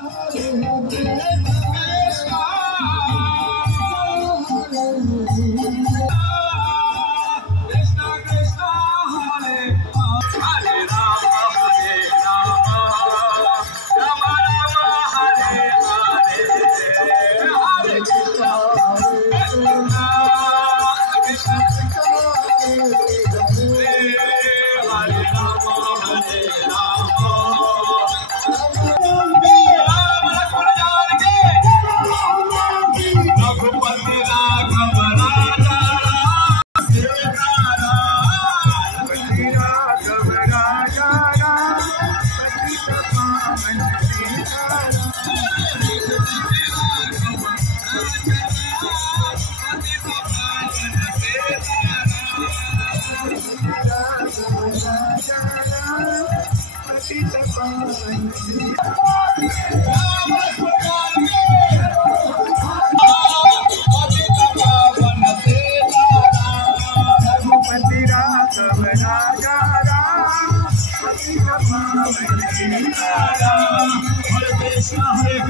Hare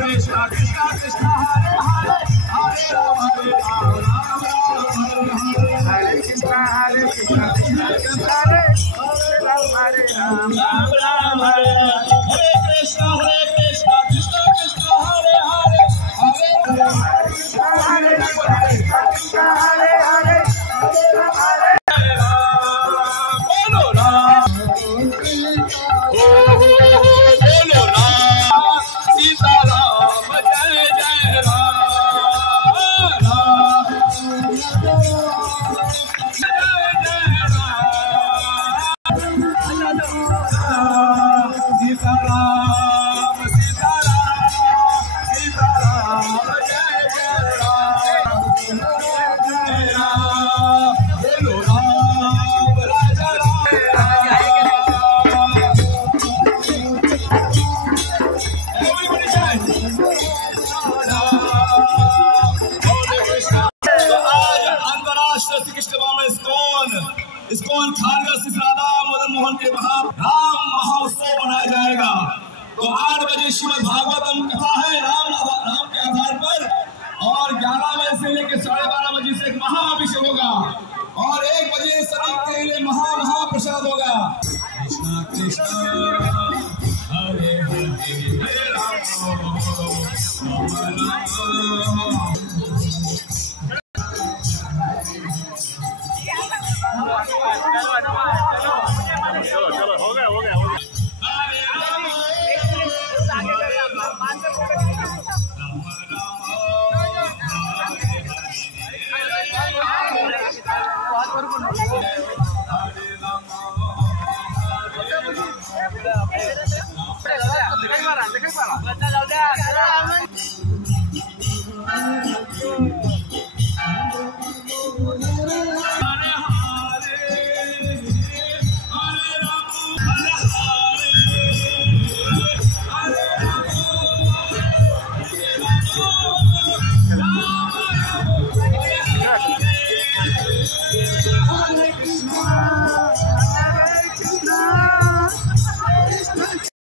Krishna, Krishna Krishna, Hare Hare, Hare Rama, Hare Krishna, Krishna Krishna, Hare Hare, Ram Ram, Hare Krishna, Krishna Krishna, Hare Hare, Hare Krishna, Hare Krishna, Hare Hare, Hare Hare. ISKCON Kharghar Shri Radha Madan Mohan के वहां राम महोत्सव मनाया जाएगा। तो 8 बजे श्रीमद् भागवतम कथा है राम के आधार पर, और 11 बजे से लेकर 12:30 बजे से एक महाअभिषेक होगा, और 1 बजे सभी के लिए महाप्रसाद होगा। कृष्णा कृष्णा हरे हरे राम चलो हो गया Basta,